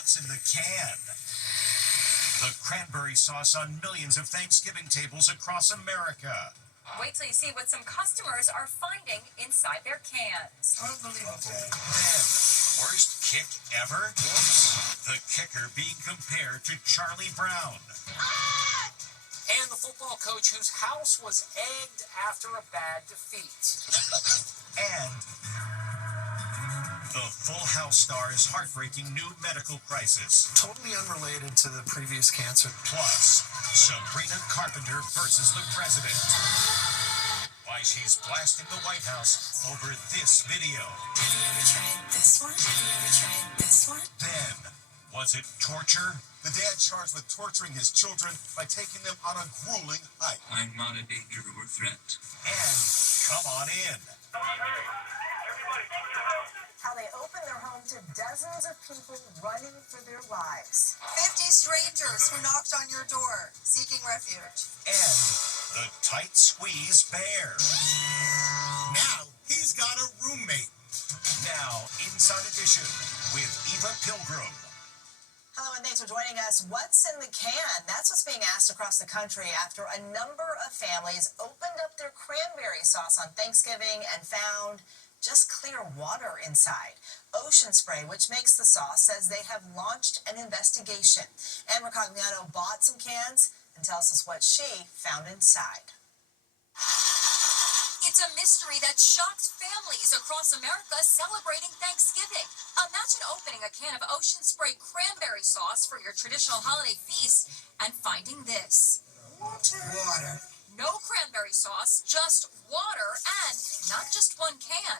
What's in the can? The cranberry sauce on millions of Thanksgiving tables across America. Wait till you see what some customers are finding inside their cans. Unbelievable. Then, worst kick ever? Whoops. The kicker being compared to Charlie Brown. And the football coach whose house was egged after a bad defeat. And the Full House star's heartbreaking new medical crisis. Totally unrelated to the previous cancer. Plus, Sabrina Carpenter versus the president. Why she's blasting the White House over this video. Have you ever tried this one? Have you ever tried this one? Then, was it torture? The dad charged with torturing his children by taking them on a grueling hike. I'm not a danger or threat. And come on in. How they opened their home to dozens of people running for their lives. 50 strangers who knocked on your door seeking refuge. And the tight squeeze bear. Now he's got a roommate. Now, Inside Edition with Eva Pilgrim. Hello and thanks for joining us. What's in the can? That's what's being asked across the country after a number of families opened up their cranberry sauce on Thanksgiving and found just clear water inside. Ocean Spray, which makes the sauce, says they have launched an investigation. Amber Cogliano bought some cans and tells us what she found inside. It's a mystery that shocks families across America celebrating Thanksgiving. Imagine opening a can of Ocean Spray cranberry sauce for your traditional holiday feast and finding this. Water. No cranberry sauce, just water, and not just one can.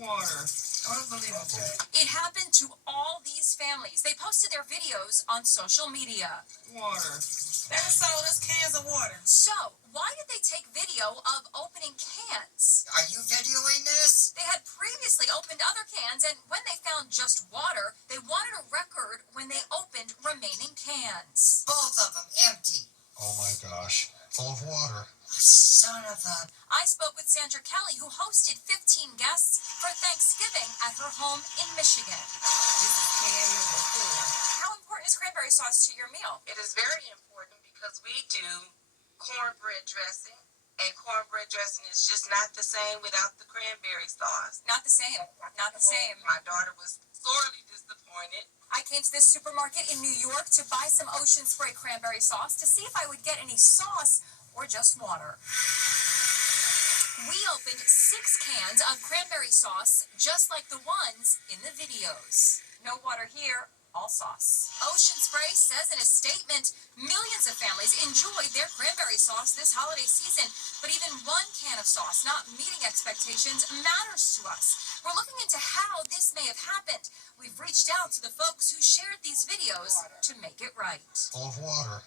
Water. Unbelievable. It happened to all these families. They posted their videos on social media. Water. They sold us cans of water. So, why did they take video of opening cans? Are you videoing this? They had previously opened other cans, and when they found just water, they wanted a record when they opened remaining cans. Both of them empty. Oh my gosh. Full of water. Son of a... I spoke with Sandra Kelly, who hosted 15 guests for Thanksgiving at her home in Michigan. This is can number 4. How important is cranberry sauce to your meal? It is very important because we do cornbread dressing, and cornbread dressing is just not the same without the cranberry sauce. Not the same. Not the same. My daughter was sorely disappointed. I came to this supermarket in New York to buy some Ocean Spray cranberry sauce to see if I would get any sauce or just water. We opened 6 cans of cranberry sauce, just like the ones in the videos. No water here, all sauce. Ocean Spray says in a statement, millions of families enjoyed their cranberry sauce this holiday season, but even one can of sauce not meeting expectations matters to us. We're looking into how this may have happened. We've reached out to the folks who shared these videos to make it right. Full of water.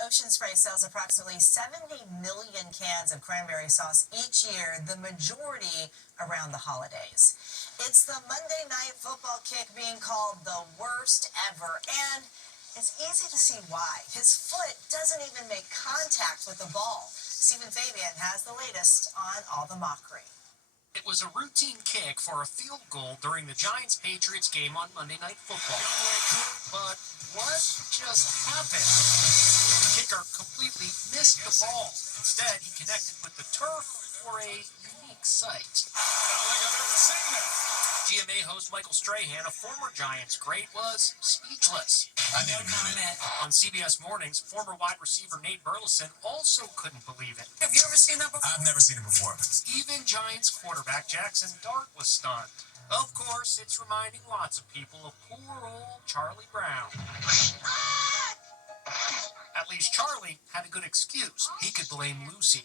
Ocean Spray sells approximately 70 million cans of cranberry sauce each year, the majority around the holidays. It's the Monday Night Football kick being called the worst ever, and it's easy to see why. His foot doesn't even make contact with the ball. Stephen Fabian has the latest on all the mockery. It was a routine kick for a field goal during the Giants-Patriots game on Monday Night Football. But what just happened? The kicker completely missed the ball. Instead, he connected with the turf for a unique sight. I don't think I've ever seen that. GMA host Michael Strahan, a former Giants great, was speechless. I need a minute. On CBS Mornings, former wide receiver Nate Burleson also couldn't believe it. Have you ever seen that before? I've never seen it before. Even Giants quarterback Jackson Dart was stunned. Of course, it's reminding lots of people of poor old Charlie Brown. At least Charlie had a good excuse. He could blame Lucy.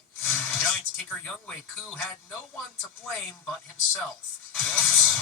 Giants kicker Younghoe Koo had no one to blame but himself. Whoops.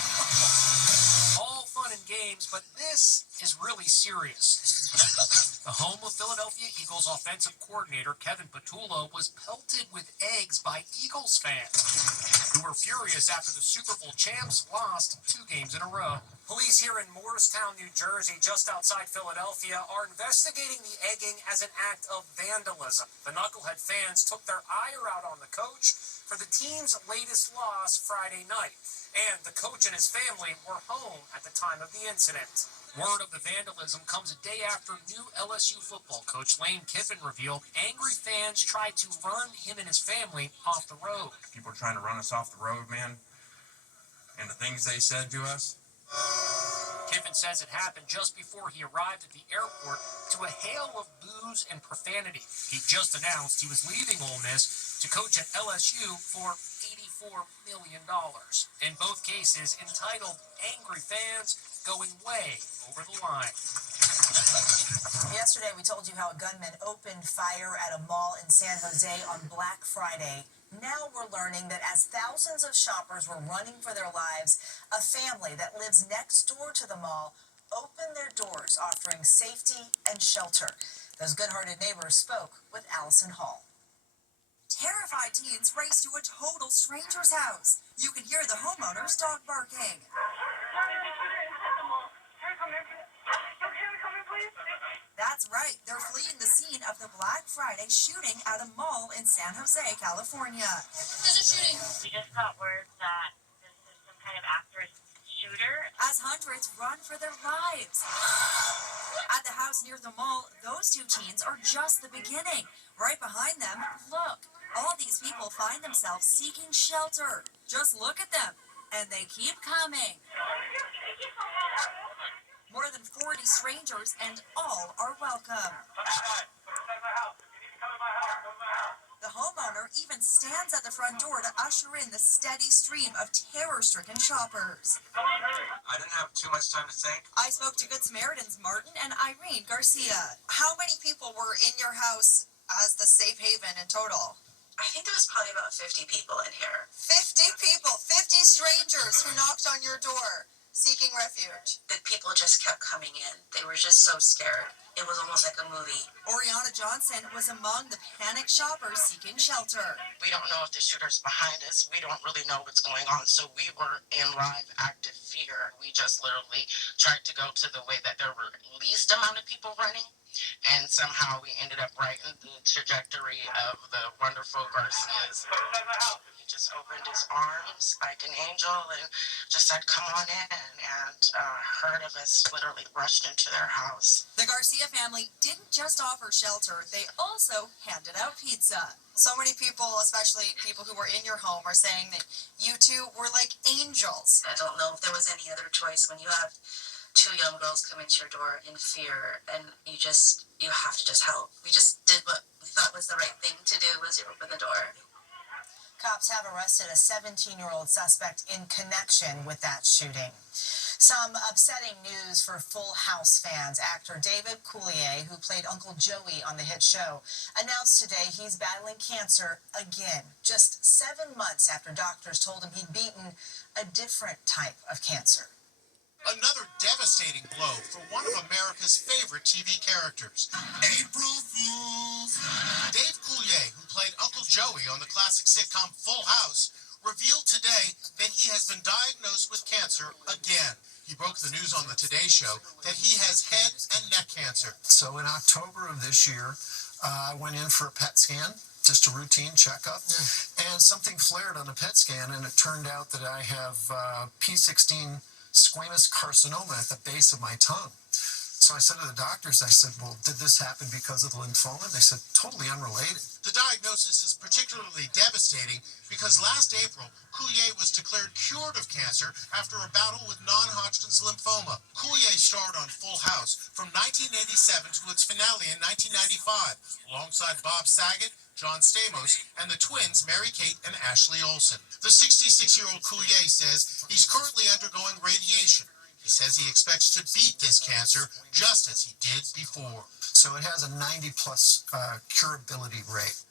All fun and games, but this is really serious. The home of Philadelphia Eagles offensive coordinator Kevin Patullo was pelted with eggs by Eagles fans, who were furious after the Super Bowl champs lost 2 games in a row. Police here in Morristown, New Jersey, just outside Philadelphia, are investigating the egging as an act of vandalism. The knucklehead fans took their ire out on the coach for the team's latest loss Friday night, and the coach and his family were home at the time of the incident. Word of the vandalism comes a day after new LSU football coach Lane Kiffin revealed angry fans tried to run him and his family off the road. People are trying to run us off the road, man, and the things they said to us. Kiffin says it happened just before he arrived at the airport to a hail of boos and profanity. He just announced he was leaving Ole Miss to coach at LSU for $84 million. In both cases, entitled Angry Fans Going Way Over the Line. Yesterday, we told you how a gunman opened fire at a mall in San Jose on Black Friday. Now we're learning that as thousands of shoppers were running for their lives, a family that lives next door to the mall opened their doors, offering safety and shelter. Those good-hearted neighbors spoke with Allison Hall. Terrified teens race to a total stranger's house. You can hear the homeowner's dog barking. That's right, they're fleeing the scene of the Black Friday shooting at a mall in San Jose, California. There's a shooting. We just got word that this is some kind of active shooter. As hundreds run for their lives. At the house near the mall, those two teens are just the beginning. Right behind them, look, all these people find themselves seeking shelter. Just look at them, and they keep coming. More than 40 strangers, and all are welcome. The homeowner even stands at the front door to usher in the steady stream of terror-stricken shoppers. I didn't have too much time to think. I spoke to Good Samaritans Martin and Irene Garcia. How many people were in your house as the safe haven in total? I think there was probably about 50 people in here. 50 people, 50 strangers who knocked on your door, seeking refuge. The people just kept coming in. They were just so scared. It was almost like a movie. Oriana Johnson was among the panicked shoppers seeking shelter. We don't know if the shooter's behind us. We don't really know what's going on. So we were in live active fear. We just literally tried to go to the way that there were least amount of people running. And somehow we ended up right in the trajectory of the wonderful Garcias. He just opened his arms like an angel and just said, "Come on in." And a herd of us literally rushed into their house. The Garcia family didn't just offer shelter, they also handed out pizza. So many people, especially people who were in your home, are saying that you two were like angels. I don't know if there was any other choice when you have two young girls come into your door in fear, and you have to just help. We just did what we thought was the right thing to do, was to open the door. Cops have arrested a 17-year-old suspect in connection with that shooting. Some upsetting news for Full House fans. Actor David Coulier, who played Uncle Joey on the hit show, announced today he's battling cancer again, just 7 months after doctors told him he'd beaten a different type of cancer. Another devastating blow for one of America's favorite TV characters. April Fools! Dave Coulier, who played Uncle Joey on the classic sitcom Full House, revealed today that he has been diagnosed with cancer again. He broke the news on the Today Show that he has head and neck cancer. So in October of this year, I went in for a PET scan, just a routine checkup, and something flared on the PET scan, and it turned out that I have P16 squamous carcinoma at the base of my tongue. So I said to the doctors, I said, well, did this happen because of the lymphoma? And they said, totally unrelated. The diagnosis is particularly devastating because last April, Coulier was declared cured of cancer after a battle with non-Hodgkin's lymphoma. Coulier starred on Full House from 1987 to its finale in 1995, alongside Bob Saget, John Stamos, and the twins Mary-Kate and Ashley Olsen. The 66-year-old Coulier says he's currently undergoing radiation. He says he expects to beat this cancer just as he did before. So it has a 90-plus curability rate.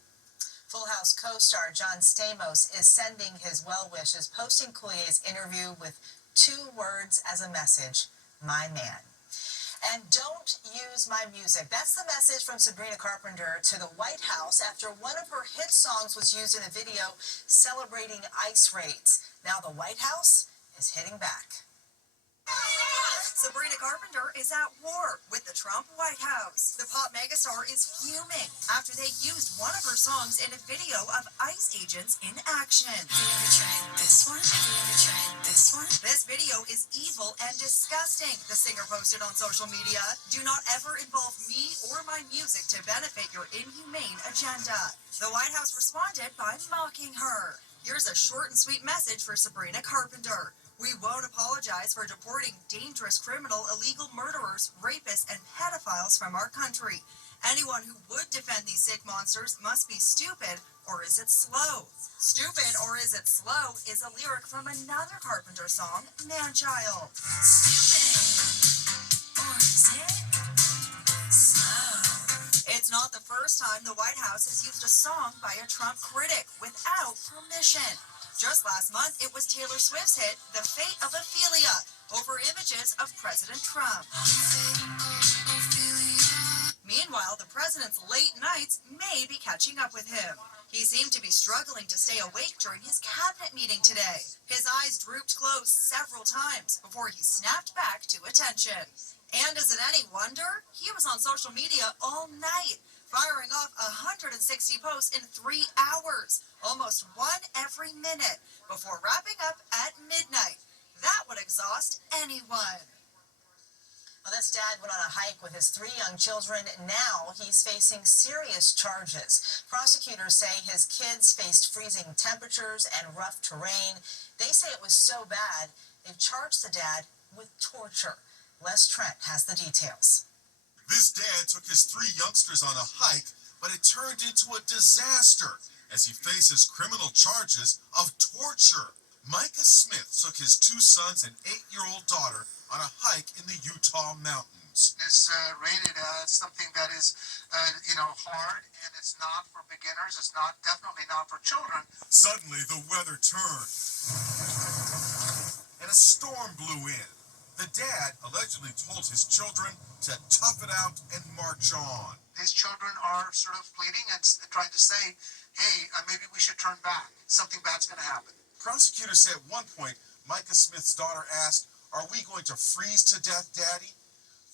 Full House co-star John Stamos is sending his well wishes, posting Coulier's interview with 2 words as a message: my man. And don't use my music. That's the message from Sabrina Carpenter to the White House after one of her hit songs was used in a video celebrating ICE raids. Now the White House is hitting back. Sabrina Carpenter is at war with the Trump White House. The pop megastar is fuming after they used one of her songs in a video of ICE agents in action. Have you ever tried this one? Have you ever tried this one? This video is evil and disgusting, the singer posted on social media. Do not ever involve me or my music to benefit your inhumane agenda. The White House responded by mocking her. Here's a short and sweet message for Sabrina Carpenter. We won't apologize for deporting dangerous criminal, illegal murderers, rapists, and pedophiles from our country. Anyone who would defend these sick monsters must be stupid, or is it slow? Stupid or is it slow is a lyric from another Carpenter song, Man-Child. Stupid. Or is it slow? It's not the first time the White House has used a song by a Trump critic without permission. Just last month, it was Taylor Swift's hit, The Fate of Ophelia, over images of President Trump. Meanwhile, the president's late nights may be catching up with him. He seemed to be struggling to stay awake during his cabinet meeting today. His eyes drooped closed several times before he snapped back to attention. And is it any wonder? He was on social media all night, firing off 160 posts in 3 hours, almost one every minute, before wrapping up at midnight. That would exhaust anyone. Well, this dad went on a hike with his 3 young children. Now he's facing serious charges. Prosecutors say his kids faced freezing temperatures and rough terrain. They say it was so bad, they've charged the dad with torture. Les Trent has the details. This dad took his 3 youngsters on a hike, but it turned into a disaster as he faces criminal charges of torture. Micah Smith took his 2 sons and 8-year-old daughter on a hike in the Utah mountains. It's rated as something that is, hard, and it's not for beginners. It's definitely not for children. Suddenly, the weather turned, and a storm blew in. The dad allegedly told his children to tough it out and march on. These children are sort of pleading and trying to say, hey, maybe we should turn back. Something bad's going to happen. Prosecutors say at one point, Micah Smith's daughter asked, "Are we going to freeze to death, Daddy?"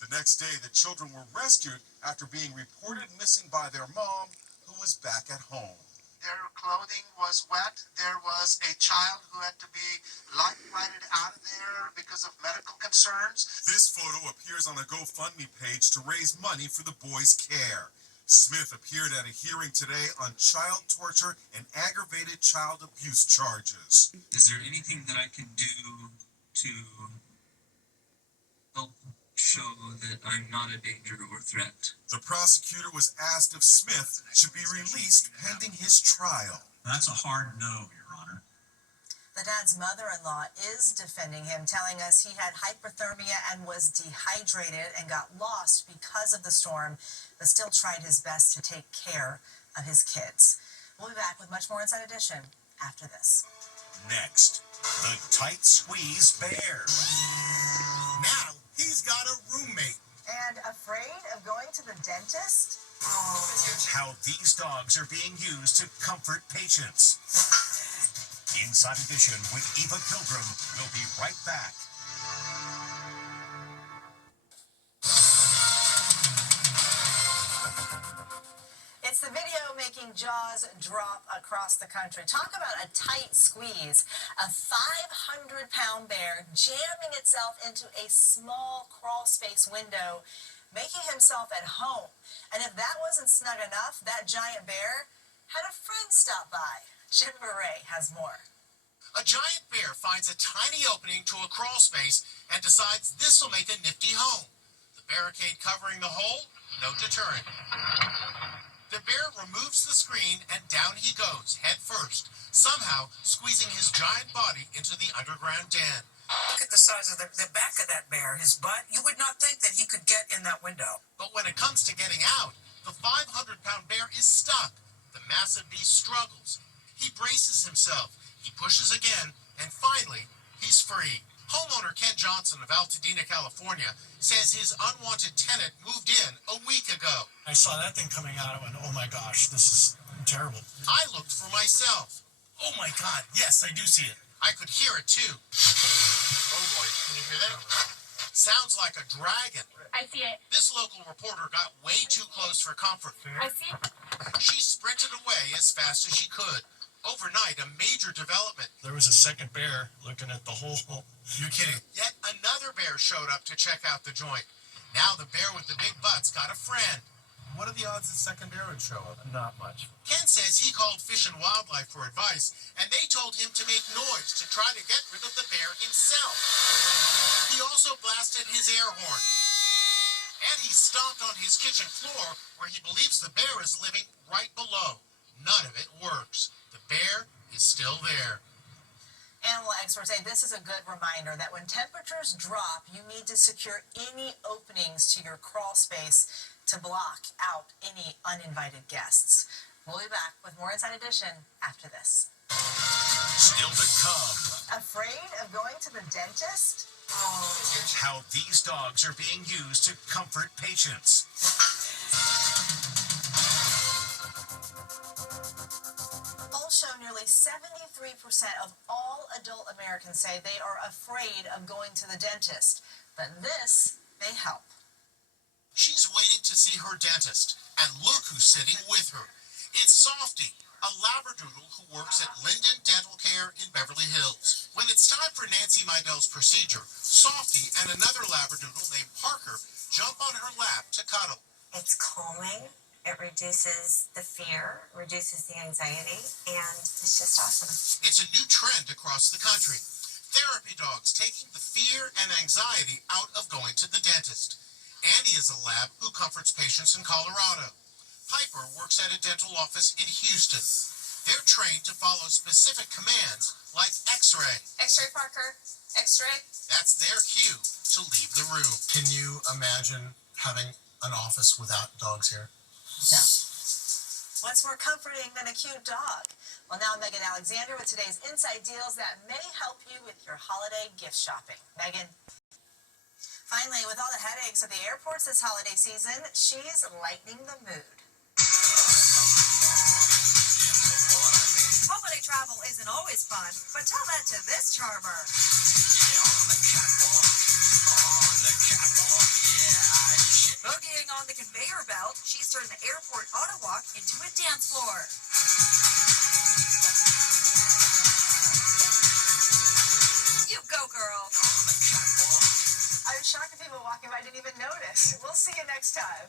The next day, the children were rescued after being reported missing by their mom, who was back at home. Their clothing was wet. There was a child who had to be life-flighted out of there because of medical concerns. This photo appears on a GoFundMe page to raise money for the boys' care. Smith appeared at a hearing today on child torture and aggravated child abuse charges. Is there anything that I can do to help show that I'm not a danger or threat? The prosecutor was asked if Smith should be released pending his trial. That's a hard no, Your Honor. The dad's mother-in-law is defending him, telling us he had hypothermia and was dehydrated and got lost because of the storm, but still tried his best to take care of his kids. We'll be back with much more Inside Edition after this. Next, the tight squeeze bear. Now he's got a roommate. And afraid of going to the dentist? How these dogs are being used to comfort patients. Inside Edition with Eva Pilgrim. We'll be right back. It's the video making jaws drop across the country. Talk about a tight squeeze. A 500-pound bear jamming itself into a small crawl space window, making himself at home. And if that wasn't snug enough, that giant bear had a friend stop by. Jim Murray has more. A giant bear finds a tiny opening to a crawl space and decides this will make a nifty home. The barricade covering the hole, no deterrent. The bear removes the screen and down he goes, head first, somehow squeezing his giant body into the underground den. Look at the size of the back of that bear, his butt. You would not think that he could get in that window. But when it comes to getting out, the 500-pound bear is stuck. The massive beast struggles. He braces himself. He pushes again, and finally, he's free. Homeowner Ken Johnson of Altadena, California, says his unwanted tenant moved in a week ago. I saw that thing coming out and went, oh my gosh, this is terrible. I looked for myself. Oh my God, yes, I do see it. I could hear it too. Oh boy. Can you hear that? Sounds like a dragon. I see it. This local reporter got way too close for comfort. I see it. She sprinted away as fast as she could. Overnight, a major development. There was a second bear looking at the hole. You're kidding. Yet another bear showed up to check out the joint. Now the bear with the big butt's got a friend. What are the odds the second bear would show up? Not much. Ken says he called Fish and Wildlife for advice, and they told him to make noise to try to get rid of the bear himself. He also blasted his air horn. And he stomped on his kitchen floor where he believes the bear is living right below. None of it works. The bear is still there. Animal experts say this is a good reminder that when temperatures drop, you need to secure any openings to your crawl space to block out any uninvited guests. We'll be back with more Inside Edition after this. Still to come. Afraid of going to the dentist? How these dogs are being used to comfort patients. Polls show nearly 73% of all adult Americans say they are afraid of going to the dentist, but this may help. She's waiting to see her dentist, and look who's sitting with her. It's Softy, a Labradoodle who works at Linden Dental Care in Beverly Hills. When it's time for Nancy Meidell's procedure, Softy and another Labradoodle named Parker jump on her lap to cuddle. It's calming. It reduces the fear, reduces the anxiety, and it's just awesome. It's a new trend across the country. Therapy dogs taking the fear and anxiety out of going to the dentist. Annie is a lab who comforts patients in Colorado. Piper works at a dental office in Houston. They're trained to follow specific commands like X-ray. X-ray, Parker. X-ray. That's their cue to leave the room. Can you imagine having an office without dogs here? No. What's more comforting than a cute dog? Well, now Megan Alexander with today's Inside Deals that may help you with your holiday gift shopping. Megan. Finally, with all the headaches at the airports this holiday season, she's lightening the mood. Holiday travel isn't always fun, but tell that to this charmer. Boogieing on the conveyor belt, she's turned the airport auto walk into a dance floor. You go, girl. I was shocked that people walking by didn't even notice. We'll see you next time.